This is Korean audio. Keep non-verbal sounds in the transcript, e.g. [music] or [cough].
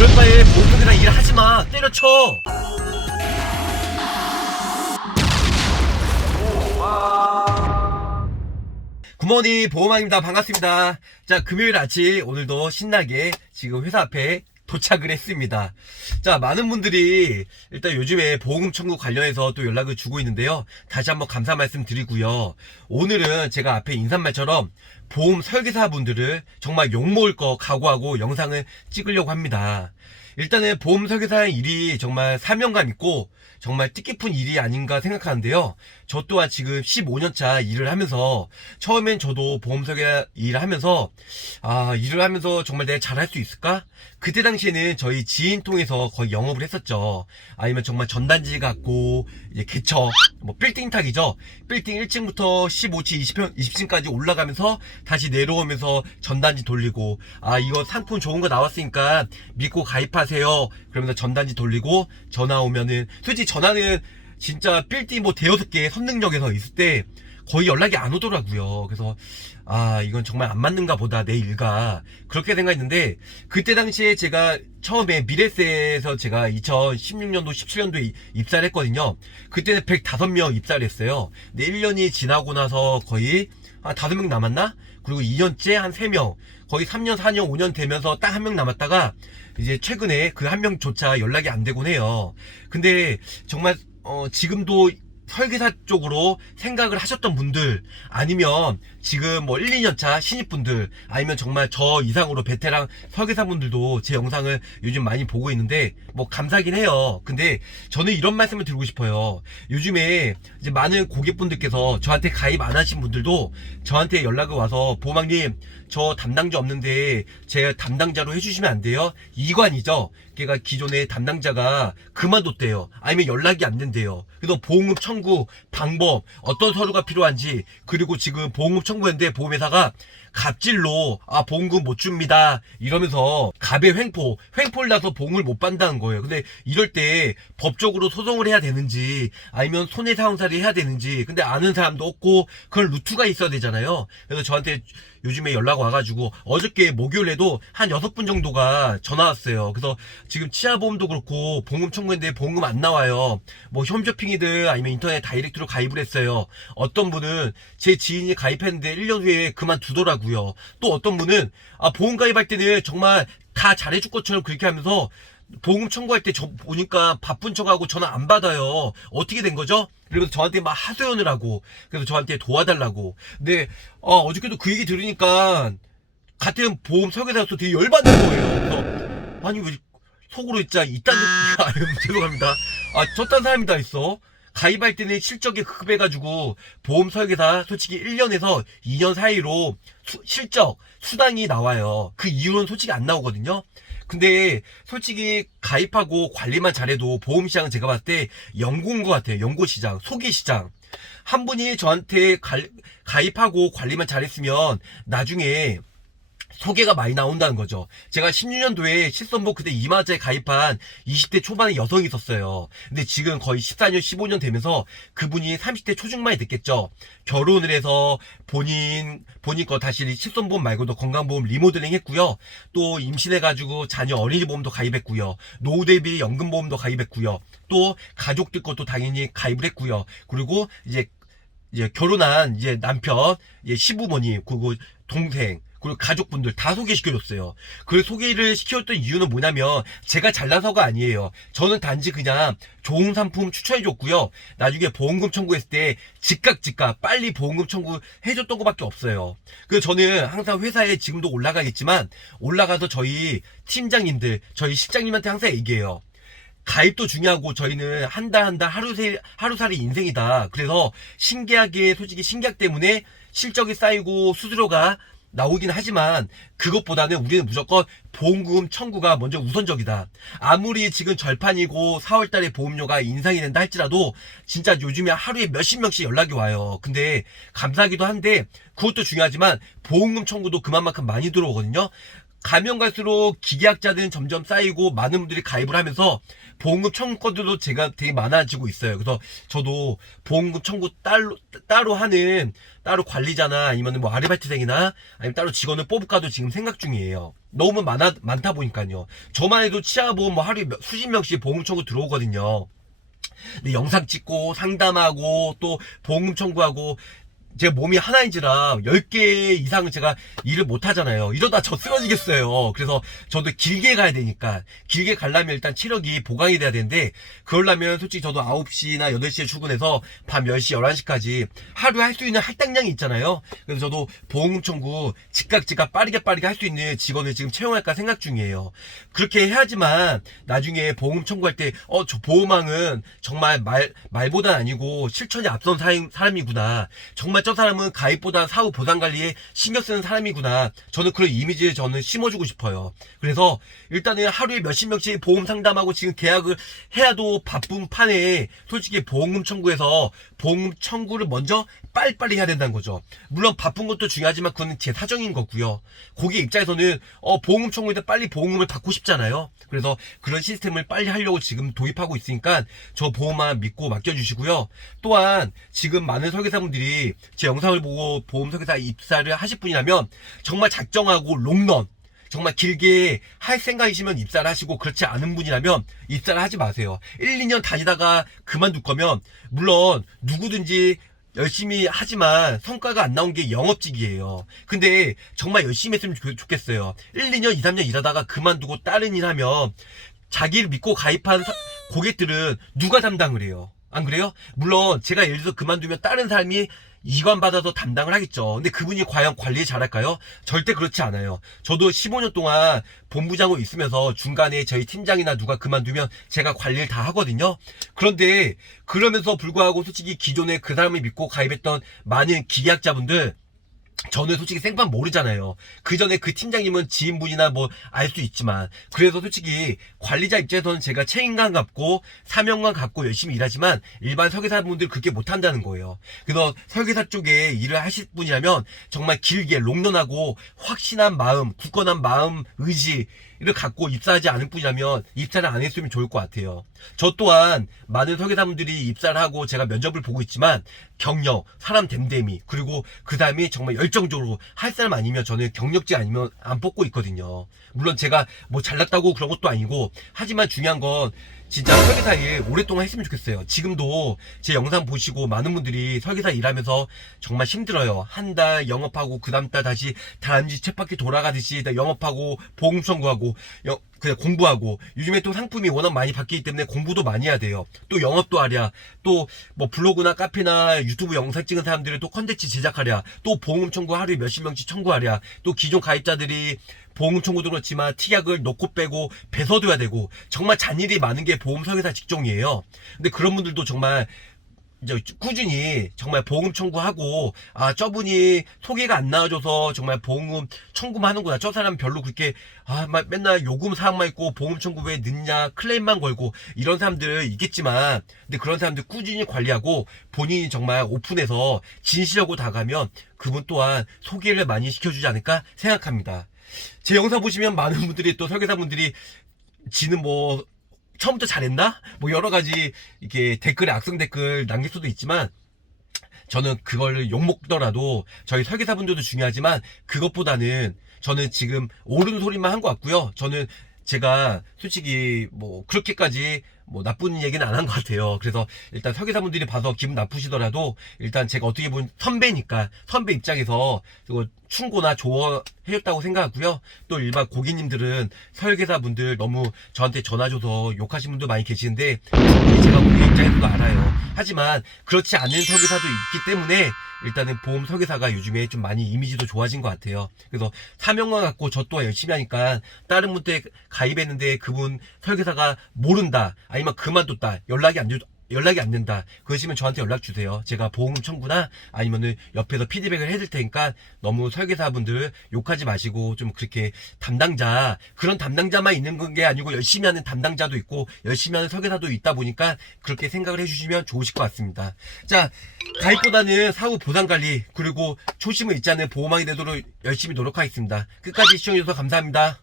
그럴 바에 보험이랑 일 하지 마. 때려쳐. 굿모닝 보험왕입니다. 반갑습니다. 자, 금요일 아침 오늘도 신나게 지금 회사 앞에 도착을 했습니다. 자, 많은 분들이 일단 요즘에 보험 청구 관련해서 또 연락을 주고 있는데요. 다시 한번 감사 말씀 드리고요. 오늘은 제가 앞에 인사말처럼 보험 설계사 분들을 정말 욕먹을 거 각오하고 영상을 찍으려고 합니다. 일단은 보험 설계사의 일이 정말 사명감 있고 정말 뜻깊은 일이 아닌가 생각하는데요. 저 또한 지금 15년차 일을 하면서 처음엔 저도 보험 설계 일을 하면서 아 일을 하면서 정말 내가 잘할 수 있을까? 그때 당시에는 저희 지인 통해서 거의 영업을 했었죠. 아니면 정말 전단지 갖고 이제 개척 뭐 빌딩 타기죠. 빌딩 1층부터 15층, 20층, 20층까지 올라가면서 다시 내려오면서 전단지 돌리고 아 이거 상품 좋은 거 나왔으니까 믿고 가입하세요. 그러면서 전단지 돌리고 전화 오면은 솔직히 전화는 진짜 빌딩 뭐 대여섯 개 선능력에서 있을 때 거의 연락이 안 오더라고요. 그래서 아 이건 정말 안 맞는가 보다 내 일과 그렇게 생각했는데 그때 당시에 제가 처음에 미래세에서 제가 2016년도 17년도에 입사를 했거든요. 그때는 105명 입사를 했어요. 근데 1년이 지나고 나서 거의 한 5명 남았나? 그리고 2년째 한 3명 거의 3년 4년 5년 되면서 딱 한 명 남았다가 이제 최근에 그 한 명조차 연락이 안 되곤 해요. 근데 정말 어, 지금도 설계사 쪽으로 생각을 하셨던 분들 아니면 지금 뭐 1, 2년차 신입분들 아니면 정말 저 이상으로 베테랑 설계사 분들도 제 영상을 요즘 많이 보고 있는데 뭐 감사하긴 해요. 근데 저는 이런 말씀을 드리고 싶어요. 요즘에 이제 많은 고객분들께서 저한테 가입 안 하신 분들도 저한테 연락을 와서 보망님 저 담당자 없는데 제 담당자로 해주시면 안 돼요? 이관이죠. 걔가 기존의 담당자가 그만뒀대요. 아니면 연락이 안 된대요. 그래서 보험금 청구 방법 어떤 서류가 필요한지 그리고 지금 보험금 청구했는데 보험회사가 갑질로 아 보험금 못 줍니다 이러면서 갑의 횡포 횡포를 나서 보험을 못 받는다는 거예요 근데 이럴 때 법적으로 소송을 해야 되는지 아니면 손해사항사를 해야 되는지 근데 아는 사람도 없고 그런 루트가 있어야 되잖아요 그래서 저한테 요즘에 연락 와가지고 어저께 목요일에도 한 여섯 분 정도가 전화 왔어요. 그래서 지금 치아보험도 그렇고 보험금 청구했는데 보험금 안 나와요. 뭐 홈쇼핑이든 아니면 인터넷 다이렉트로 가입을 했어요. 어떤 분은 제 지인이 가입했는데 1년 후에 그만두더라고요. 또 어떤 분은 아 보험 가입할 때는 정말 다 잘해줄 것처럼 그렇게 하면서 보험 청구할 때 저 보니까 바쁜 척하고 전화 안 받아요. 어떻게 된 거죠? 그래서 저한테 막 하소연을 하고 그래서 저한테 도와달라고. 근데 어, 어저께도 그 얘기 들으니까 같은 보험 설계사로서 되게 열받는 거예요. 그래서 아니 왜 속으로 진짜 이딴 [laughs] 아, 죄송합니다. 아 저딴 사람이 다 있어. 가입할 때는 실적이 급해가지고 보험 설계사 솔직히 1년에서 2년 사이로 수- 실적 수당이 나와요. 그 이유는 솔직히 안 나오거든요. 근데 솔직히 가입하고 관리만 잘해도 보험 시장은 제가 봤을 때 연구인 것 같아요. 연구 시장, 소기 시장. 한 분이 저한테 갈- 가입하고 관리만 잘했으면 나중에 소개가 많이 나온다는 거죠. 제가 16년도에 실선보 그때 이마자에 가입한 20대 초반의 여성이 있었어요. 근데 지금 거의 14년, 15년 되면서 그분이 30대 초중반이 됐겠죠. 결혼을 해서 본인, 본인 거 다시 실손보험 말고도 건강보험 리모델링 했고요. 또 임신해가지고 자녀 어린이보험도 가입했고요. 노후 대비 연금보험도 가입했고요. 또 가족들 것도 당연히 가입을 했고요. 그리고 이제 이제 결혼한 이제 남편, 이제 시부모님, 그리고 동생, 그리고 가족분들 다 소개시켜줬어요. 그 소개를 시켜줬던 이유는 뭐냐면 제가 잘나서가 아니에요. 저는 단지 그냥 좋은 상품 추천해줬고요. 나중에 보험금 청구했을 때 즉각 즉각 빨리 보험금 청구해줬던 것밖에 없어요. 그래서 저는 항상 회사에 지금도 올라가겠지만 올라가서 저희 팀장님들, 저희 실장님한테 항상 얘기해요. 가입도 중요하고 저희는 한 달 한 달 하루세 하루살이 인생이다. 그래서 신계약에 솔직히 신계약 때문에 실적이 쌓이고 수수료가 나오긴 하지만 그것보다는 우리는 무조건 보험금 청구가 먼저 우선적이다. 아무리 지금 절판이고 4월달에 보험료가 인상이 된다 할지라도 진짜 요즘에 하루에 몇십 명씩 연락이 와요. 근데 감사하기도 한데 그것도 중요하지만 보험금 청구도 그만큼 많이 들어오거든요. 가면 갈수록 기계학자들은 점점 쌓이고 많은 분들이 가입을 하면서 보험금 청구 건들도 제가 되게 많아지고 있어요. 그래서 저도 보험금 청구 따로, 따로 하는 따로 관리자나 아니면 뭐 아르바이트생이나 아니면 따로 직원을 뽑을까도 지금 생각 중이에요. 너무 많아, 많다 보니까요. 저만 해도 치아보험 뭐 하루에 몇- 수십 명씩 보험금 청구 들어오거든요. 근데 영상 찍고 상담하고 또 보험금 청구하고 제 몸이 하나인지라 10개 이상은 제가 일을 못 하잖아요. 이러다 저 쓰러지겠어요. 그래서 저도 길게 가야 되니까 길게 가려면 일단 체력이 보강이 돼야 되는데 그러려면 솔직히 저도 9시나 8시에 출근해서 밤 10시, 11시까지 하루에 할 수 있는 할당량이 있잖아요. 그래서 저도 보험금 청구 즉각 즉각 빠르게 빠르게 할 수 있는 직원을 지금 채용할까 생각 중이에요. 그렇게 해야지만 나중에 보험 청구할 때 어 저 보험왕은 정말 말 말보다 아니고 실천이 앞선 사람, 사람이구나. 정말 저 사람은 가입보다 사후 보상 관리에 신경 쓰는 사람이구나. 저는 그런 이미지를 저는 심어주고 싶어요. 그래서 일단은 하루에 몇십 명씩 보험 상담하고 지금 계약을 해야도 바쁜 판에 솔직히 보험금 청구해서 보험금 청구를 먼저 빨리빨리 해야 된다는 거죠. 물론 바쁜 것도 중요하지만 그건 제 사정인 거고요. 고객 입장에서는 어, 보험금 청구할 때 빨리 보험금을 받고 싶잖아요. 그래서 그런 시스템을 빨리 하려고 지금 도입하고 있으니까 저 보험만 믿고 맡겨주시고요. 또한 지금 많은 설계사분들이 제 영상을 보고 보험 설계사 입사를 하실 분이라면 정말 작정하고 롱런 정말 길게 할 생각이시면 입사를 하시고 그렇지 않은 분이라면 입사를 하지 마세요. 1, 2년 다니다가 그만둘 거면 물론 누구든지 열심히 하지만 성과가 안 나온 게 영업직이에요. 근데 정말 열심히 했으면 좋- 좋겠어요. 1, 2년, 2, 3년 일하다가 그만두고 다른 일 하면 자기를 믿고 가입한 사- 고객들은 누가 담당을 해요? 안 그래요? 물론 제가 예를 들어서 그만두면 다른 사람이 이관 받아서 담당을 하겠죠. 근데 그분이 과연 관리 잘할까요? 절대 그렇지 않아요. 저도 15년 동안 본부장으로 있으면서 중간에 저희 팀장이나 누가 그만두면 제가 관리를 다 하거든요. 그런데 그러면서 불구하고 솔직히 기존에 그 사람을 믿고 가입했던 많은 기계학자분들 저는 솔직히 생판 모르잖아요. 그 전에 그 팀장님은 지인분이나 뭐 알 수 있지만 그래서 솔직히 관리자 입장에서는 제가 책임감 갖고 사명감 갖고 열심히 일하지만 일반 설계사분들 그렇게 못한다는 거예요. 그래서 설계사 쪽에 일을 하실 분이라면 정말 길게 롱런하고 확신한 마음, 굳건한 마음, 의지 를 갖고 입사하지 않을 분이라면 입사를 안 했으면 좋을 것 같아요. 저 또한 많은 설계사분들이 입사를 하고 제가 면접을 보고 있지만 경력, 사람 됨됨이 그리고 그 다음에 정말 열정적으로 할 사람 아니면 저는 경력직 아니면 안 뽑고 있거든요. 물론 제가 뭐 잘났다고 그런 것도 아니고 하지만 중요한 건 진짜 설계사 일 오랫동안 했으면 좋겠어요. 지금도 제 영상 보시고 많은 분들이 설계사 일하면서 정말 힘들어요. 한 달 영업하고 그 다음 달 다시 다람쥐 쳇바퀴 돌아가듯이 다 영업하고 보험 청구하고 영- 그냥 공부하고 요즘에 또 상품이 워낙 많이 바뀌기 때문에 공부도 많이 해야 돼요. 또 영업도 하랴. 또 뭐 블로그나 카페나 유튜브 영상 찍은 사람들을 또 컨텐츠 제작하랴. 또 보험 청구 하루에 몇십 명씩 청구하랴. 또 기존 가입자들이 보험 청구도 그렇지만 특약을 넣고 빼고 배서둬야 되고 정말 잔일이 많은 게 보험 설계사 직종이에요. 근데 그런 분들도 정말 이제 꾸준히 정말 보험 청구하고 아 저분이 소개가 안 나와줘서 정말 보험 청구만 하는구나. 저 사람 별로 그렇게 아 막 맨날 요금 사항만 있고 보험 청구 왜 늦냐 클레임만 걸고 이런 사람들 있겠지만 근데 그런 사람들 꾸준히 관리하고 본인이 정말 오픈해서 진실하고 다가면 그분 또한 소개를 많이 시켜주지 않을까 생각합니다. 제 영상 보시면 많은 분들이 또 설계사분들이 지는 뭐 처음부터 잘했나? 뭐 여러 가지 이렇게 댓글에 악성 댓글 남길 수도 있지만 저는 그걸 욕먹더라도 저희 설계사분들도 중요하지만 그것보다는 저는 지금 옳은 소리만 한 것 같고요. 저는 제가 솔직히 뭐 그렇게까지 뭐 나쁜 얘기는 안 한 것 같아요. 그래서 일단 설계사분들이 봐서 기분 나쁘시더라도 일단 제가 어떻게 보면 선배니까 선배 입장에서 그거 충고나 조언해줬다고 생각하고요. 또 일반 고객님들은 설계사분들 너무 저한테 전화줘서 욕하신 분도 많이 계시는데 제가 고객 입장에서도 알아요. 하지만 그렇지 않은 설계사도 있기 때문에 일단은 보험 설계사가 요즘에 좀 많이 이미지도 좋아진 것 같아요. 그래서 사명만 갖고 저 또한 열심히 하니까 다른 분때 가입했는데 그분 설계사가 모른다 아니면 그만뒀다 연락이 안, 주, 연락이 안 된다. 그러시면 저한테 연락 주세요. 제가 보험금 청구나 아니면은 옆에서 피드백을 해줄 테니까 너무 설계사분들 욕하지 마시고 좀 그렇게 담당자 그런 담당자만 있는 게 아니고 열심히 하는 담당자도 있고 열심히 하는 설계사도 있다 보니까 그렇게 생각을 해주시면 좋으실 것 같습니다. 자 가입보다는 사후 보상 관리 그리고 초심을 잃지 않는 보호망이 되도록 열심히 노력하겠습니다. 끝까지 시청해주셔서 감사합니다.